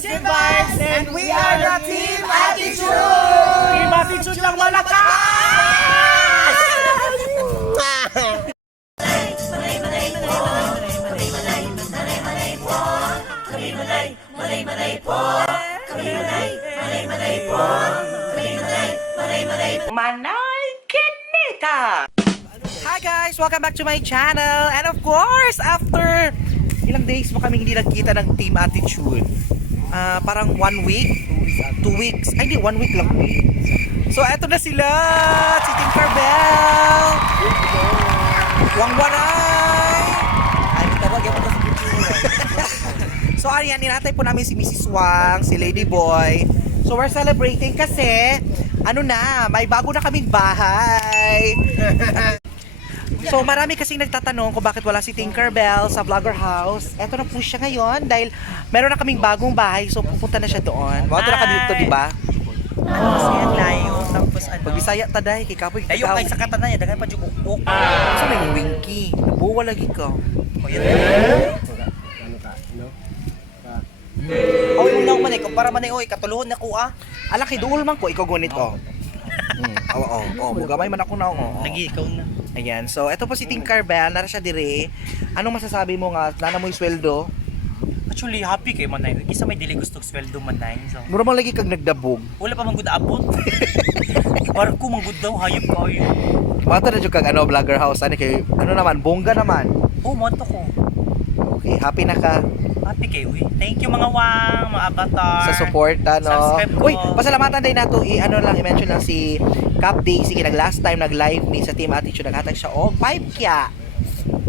is Good Vibes, and we are the Team Attitude! Team Attitude lang malakas! Manay Kinita! Hi guys! Welcome back to my channel! And of course, after ilang days mo kaming hindi nagkita ng Team Attitude. Parang 1 week, 2 weeks, ay hindi, 1 week lang. So eto na sila, si Team Carbel, Wang Waray. Ay, tawag yan po sa picture. So ayan, ninatay po namin si Mrs. Wang, si Lady Boy. So we're celebrating kasi, ano na, may bago na kaming bahay. So marami kasing nagtatanong kung bakit wala si Tinkerbell sa Vlogger House. Eto na po siya ngayon dahil meron na kaming bagong bahay, so pupunta na siya doon. Wato na kami dito, di ba? Kasi ang layo. Tapos ano? Pag Bisaya taday, kay kapoy. Layo kay sa katanan niya. Dagan pa dyan ukok. So may winky. Nabuwa lagi ka. Oh, yung naong man eh. Kumpara man eh. Oy, katuluhon na ko ah. Alaki, duol man ko. Ikaw gunit ko. Oo. Mugamay man ako na ako. Lagi, ikaw na. Ayan. So, eto po si Tinkerbell. Nara siya dire. Anong masasabi mo nga? Nana mo yung sweldo? Actually, happy kay Manay. Isa may dili gustong sweldo Manay. So, Mura mo lagi kag nagdabog. wala pa manggod abot. Barko manggod daw. Hayop ka yun. Mata na dyan kag Vlogger House. Ano naman? Bongga naman. Oh, moto ko. Okay, happy na ka Happy kay uy. Thank you mga wang, mga avatar. sa support, no? Subscribe ko. Uy, pasalamatan din nato, i-mention lang si Cap Daisy, kinag last time nag-live ni sa Team Attitude, naghatag siya, 5 kya.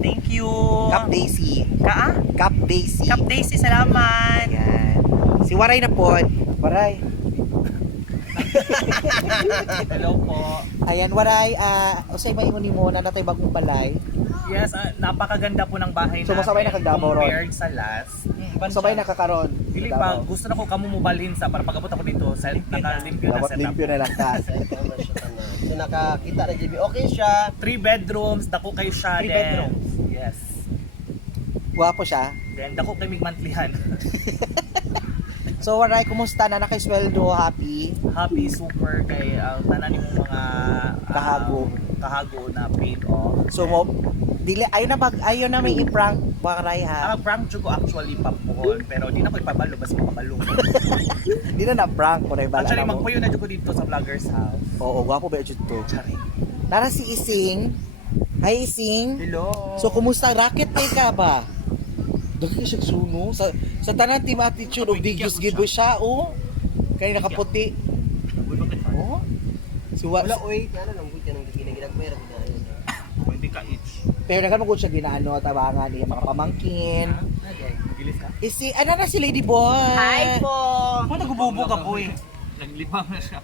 Thank you. Cap Daisy. Ka? Cap Daisy. Cap Daisy, salamat. Ayan. Si Waray na po. Waray. Hello po. Ayan, Waray, usay ba ingon nimo na natay bagong balay? Yes, napakaganda po ng bahay So, masabay na kagdamo ron? compared sa last. Sabay nakakaroon. Dili pa, gusto na ko kamo mobalhin sa para pag-abot ako dito sa nakalimpyo na Dapat setup. limpyo na lang ka. So nakakita na JB. Okay siya. 3 bedrooms, dako kay siya. 3 then- bedrooms? Yes. Guwapo siya. Then dako kay mig monthlyhan. So, Waray, kumusta na nakisweldo? Happy? Happy super kay tanan yung mga kahago na paid off. So, dili ayaw na may i-prank Waray ha. Prank jud ko actually papol pero di na ko ipabalo basta makabalo. Di na na-prank ko na ibala Actually mo. magpuyo na jud ko dito sa vlogger's house. Oo, gwapo ba yun to? Chari. Nara si Ising. Hi Ising. Hello. So, kumusta? Rocket pay ka ba? Dagi siya suno. Sa tanan Team Attitude of Digos Gibo siya, oh. Kaya nakaputi. Oh. Si Wala oy, ano lang buti nang ginagpera ko na. Hindi ka itch. Pero nagan mo ko siya ginaano, tabangan niya mga pamangkin. Gilis ka. Ano na si Lady Boy? Hi po. Mo nagububo ka boy. Naglibang na siya.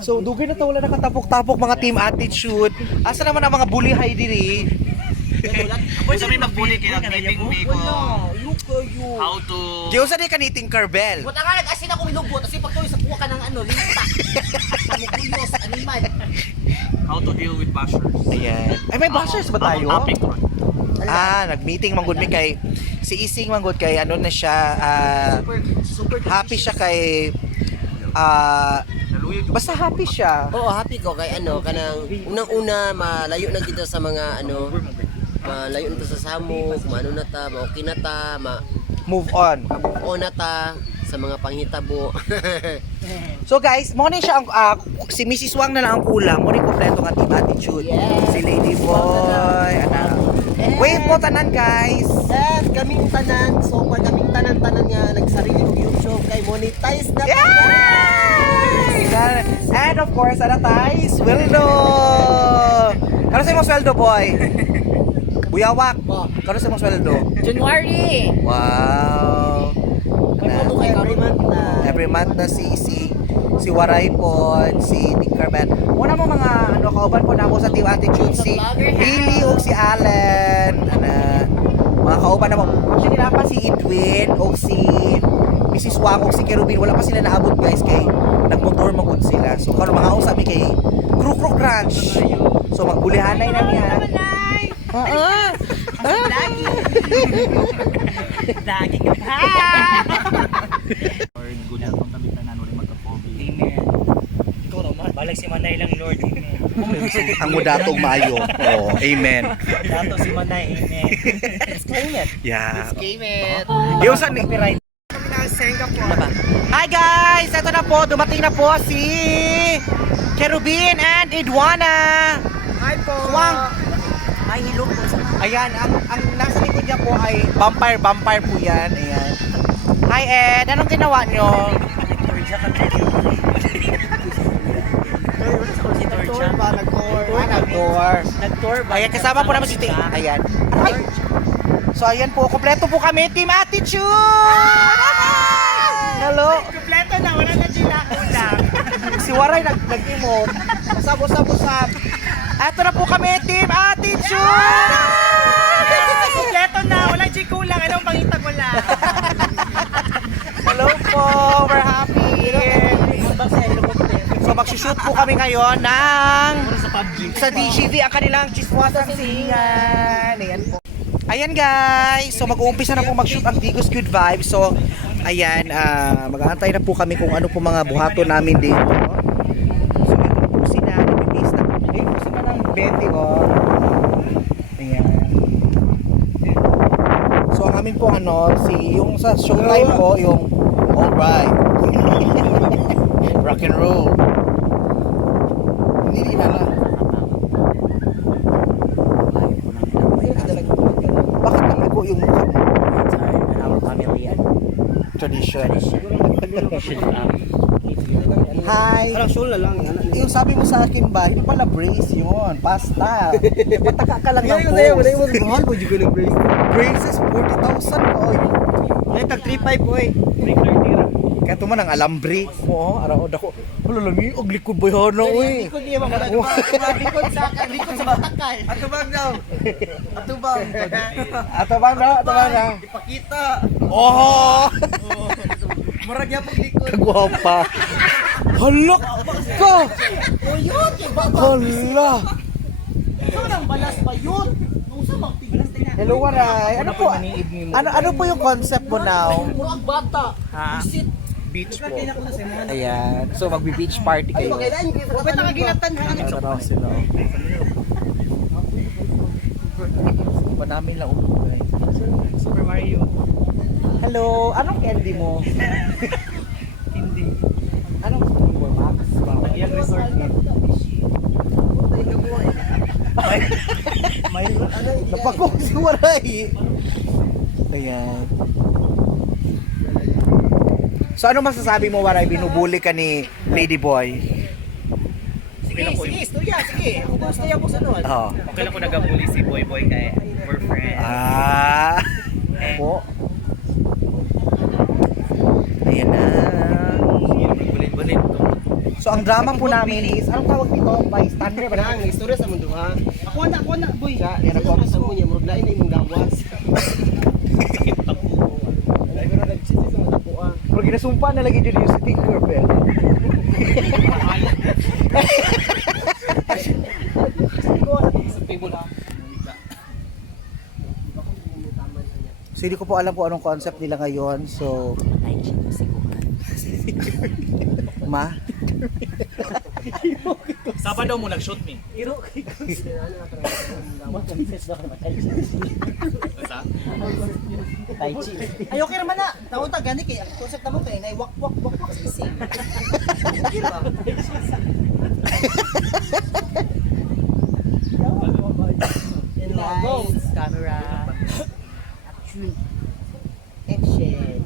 So, dugay na to, wala nakatapok-tapok mga Team Attitude. Asa naman ang mga bully high diri? Boy, sabi magbuli kay nag-taping me ko. Look you. How to Diyosa di ka ni Tinkerbell. Buta nga nag-asin ako milugot kasi pag sa kuha ka ng linta. Kamukuyos, animal. how to deal with bashers. Ayan. Ay, may bashers ba tayo? Topic ron. Nag-meeting manggod mi kay si Ising manggod kay ano na siya, Super happy siya kay Naluyag yung basta happy siya. Oo, happy ko kay kanang unang-una malayo na kita sa mga malayo na ta sa samok, maano na ta, okay na ta, Move on. on na ta sa mga panghitabo. So guys, mo ni siya ang si Mrs. Wang na lang ang kulang, mo ni kompleto nga Team Attitude. Yes. Si Lady Boy, wave mo tanan guys. Yes, kaming tanan, so pag kaming tanan-tanan nga nagsarili og YouTube kay monetize na ta. Yay! And of course, tayo, sweldo! Kano sa imong sweldo, boy? Buyawak! Kano sa imong sweldo? January! Wow! Ano kay every month na Every month na si Waray po, si Tinkerbell. Una mo mga kauban po na ako sa Team Attitude, si Billy o si Allen. Mga kauban na mo. Actually, na pa si Edwin o si Mrs. Wang o si Kerubin. Wala pa sila naabot guys kay nagmotor magod sila. So karon mga usap mi kay Kruk Ranch. So magbulihanay na niya. Oo. Daging ka pa. si Manay lang Lord. Amen. Ang mudatong maayo. Oh, amen. Dato si Manay. Amen. Let's claim it. Yeah. Game it. Yung sa ni Hi guys! Ito na po, dumating na po si Cherubin and Edwana. Hi po. Swang. Ay, hilog po sa Ayan, ang nasa likod niya po ay vampire po yan. Ayan. Hi Ed, anong ginawa nyo? Torja ka. Si Torja. Nag-tour. Nag-tour ba? Ayan, kasama po naman si Ting. Ayan. Ay! So ayan po, kompleto po kami, Team Attitude! Hello! Kompleto na, wala na sila ulam. Si Waray nag-emote. Usap. Ito na po kami, Team Attitude! Kompleto na, wala si kulang. Anong pangitag wala? Hello po, we're happy. So magsushoot po kami ngayon ng sa DGV ang kanilang chismosang singan. Ayan po. Ayan guys, so mag-uumpisa na po mag-shoot ang Digos Good Vibes. So ayan, mag-aantay na po kami kung ano po mga buhato namin dito. So ito na po sila, nabibis na. Ayun po sila ng Betty, oh. Ayan. So ang amin po yung sa showtime po, yung alright. Rock and roll. Hindi na. Bakit namigo yung mukha mo? Our family and Tradition. tradition. Hi! Parang soul na lang. Yung sabi mo sa akin ba, hindi pala brace yun. Pasta. Pataka ka lang ng post. Mahal po dito ng brace. Braces, 40,000 po. Ay, tag 3.5 po eh. Kaya ito man ang alambre mo. Araw ako. Wala lang yung likod ba yun? Uy. Likod niya mga likod sa batakal. Atubang daw. Atubang. Atubang na. Ipakita. Oh! Murag niya pag likod. Kagwapa. Halak ka! O yun, iba ba? Hala! Ito nang balas ba yun? Nung sa mga tiglas na Hello, Waray. Ano po yung concept mo now? Murag bata. Ha? Visit. Beach po. Ayan. So, magbe-beach party kayo. Wapit na kagilatan ha. Ano sila? Pa namin lang ulo. Super Mario. Hello, anong candy mo? Hindi. Anong candy mo, Max? Yan resort. May Napako si Waray. Ayan. So, ano masasabi mo, Waray? Binubuli ka ni Ladyboy? Sige lang po. Istorya, sige. Ako gusto niya po sa noon. Oo. Okay lang po nag-bully si Boy Boy kay we're friends. Ah. Po. Ayan na. Sige, mag-bully-bully to. So, ang drama po namin is, anong tawag dito? Bystander ba na? Ang istorya sa mundo ha. Ako na, boy. Siya, yan ako. Sa mo niya, murag lain na imong gawas. Sakit pa po. Ay, pero nag-chistis sa mga po ah. Pero ginasumpa na lagi dyan yung si Tinkerbell. Sa table ha. So, hindi ko po alam kung anong concept nila ngayon. So, ma? Sabado mo nag-shoot me. Basta? Tai Chi. Ay, okay naman na. Tawag ta gani kay ang concept na mo kay nay wak sa ising. Okay ba? Lights, camera, action, action.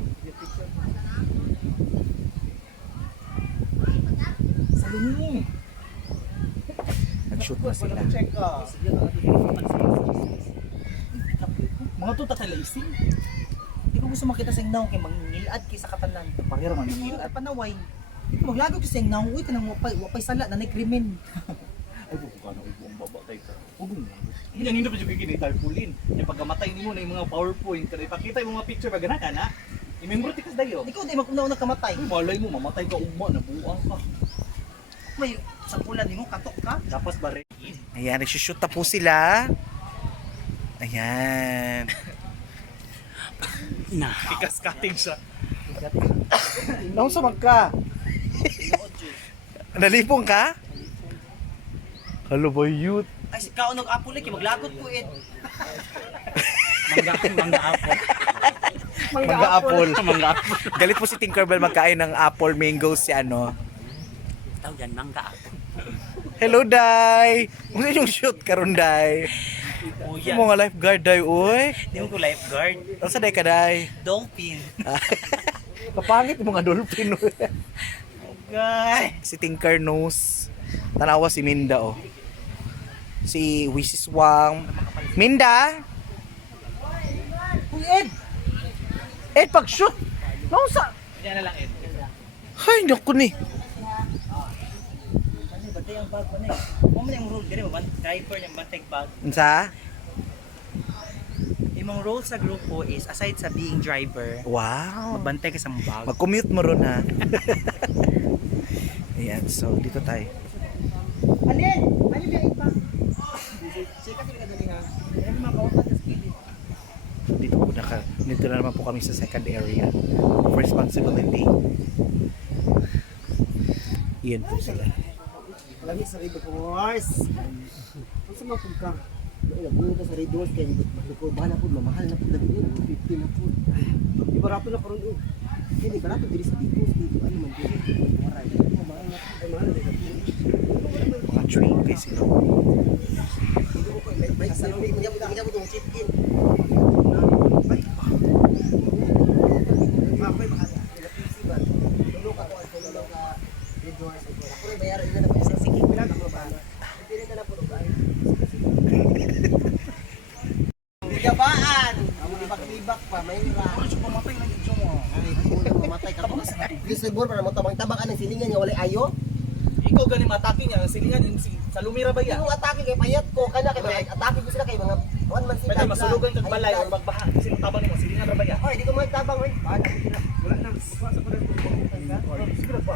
Sabi mo. Nag-shoot na sila. Check ka. Mga to tatala ising. Di ko gusto makita sa ingnaw kay mangilad kay sa katanan. Pakiro man. Ngilad panaway. Di ko maglagog sa ingnaw, uy kanang wapay sala na krimen. Ay, bukana ko ang babatay ka. Ugong. Yan hindi pa jud kini tarpaulin. Yung pagkamatay nimo na yung mga PowerPoint, kada ipakita yung mga picture pag ka na. I-member tikas dayo. Ikaw di makunaw kamatay. Ay, malay mo mamatay ka ugma nabuang ka. May sa pulan nimo katok ka. Dapas bare. Ayan, nagsushoot na po sila. Ayan. Tikas cutting siya. Naon sa ka? Nalipong ka? Hello boy, youth. Ay, si kaunog apple kay maglagot ko it. Mangga apple. Mangga apple. Mangga apple. Galit po si Tinkerbell magkain ng apple mango si ano. Tawag yan, mangga apple. Hello, Day! Kung yung shoot karon Day? Oh, Yung mga lifeguard, Day, uy. Hindi mo ko lifeguard. Ano sa Day ka, Day? Dolphin. Kapangit yung mga dolphin, uy. Okay. Si Tinker knows. Tanawa si Minda, oh. Si Wisis Wang. Minda! Uy, Ed! Ed, pag-shoot! Noon sa... Yan na lang, Ed. Ay, naku ni. Kasi batay ang bag ko na eh. Kung yung rule, gano'n, driver yung batay bag. Unsa? Yung role sa grupo is, aside sa being driver, Wow. magbantay ka sa mong bag. Mag-commute mo ron, ha? Ayan, so dito tayo. Alin! Alin ba yung bag? Sikat yung kadali ha. Kaya mga kautan sa skid. Dito na naman po kami sa second area of responsibility. Iyan po sila. Lagi sa Red Horse. Ano sa mga pagka? Nagbuno ka sa Red Horse kaya ko bahala po, mamahal na po dali yun, 50 na po. Di ba rato na karon yun? Hindi ba rato diri sa dito, ano man diri. Maray. Mamahal na po, mahal na po. Mga train guys sila. May salumi mo niya po tong chicken. Makoy mahal. Ba? Tulo ka ko Red Horse. Ako rin bayaran ina na po sa sige pila ako bahala. Dili ka na po ay. Gabaan! Ang libak-libak pa, may nira. Ano pamatay na dito mo? Ay, kulang mamatay ka pa. Gusto mo para mo tabang tabakan ng silingan niya, walay ayo. Ikaw galing matake niya, silingan yung sa lumira ba yan? Yung atake kay payat ko, kana kay atake ko sila kay mga one man sila. Pwede masulugan kag balay o magbaha. Kasi yung tabang mo, silingan ra ba yan? Hoy, di ko magtabang hoy. Wala na. Basa ko rin. Siguro ba?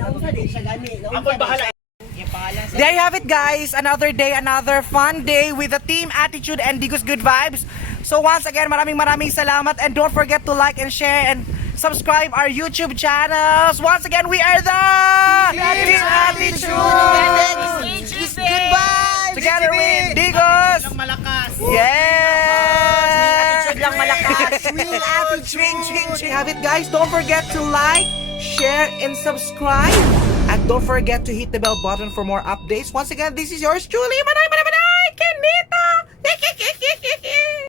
Ang sa di siya gani. Ako'y bahala. There you have it guys, another day, another fun day with the team Attitude and Digos Good Vibes. So once again, maraming salamat and don't forget to like and share and subscribe our YouTube channels. Once again, we are the Team Attitude. Goodbye. Together with Digos. Malakas. Yes! Attitude lang malakas. Swing attitude. Swing. Have it guys. Don't forget to like, share, and subscribe. And don't forget to hit the bell button for more updates. Once again, this is yours truly. Manay, Kenita!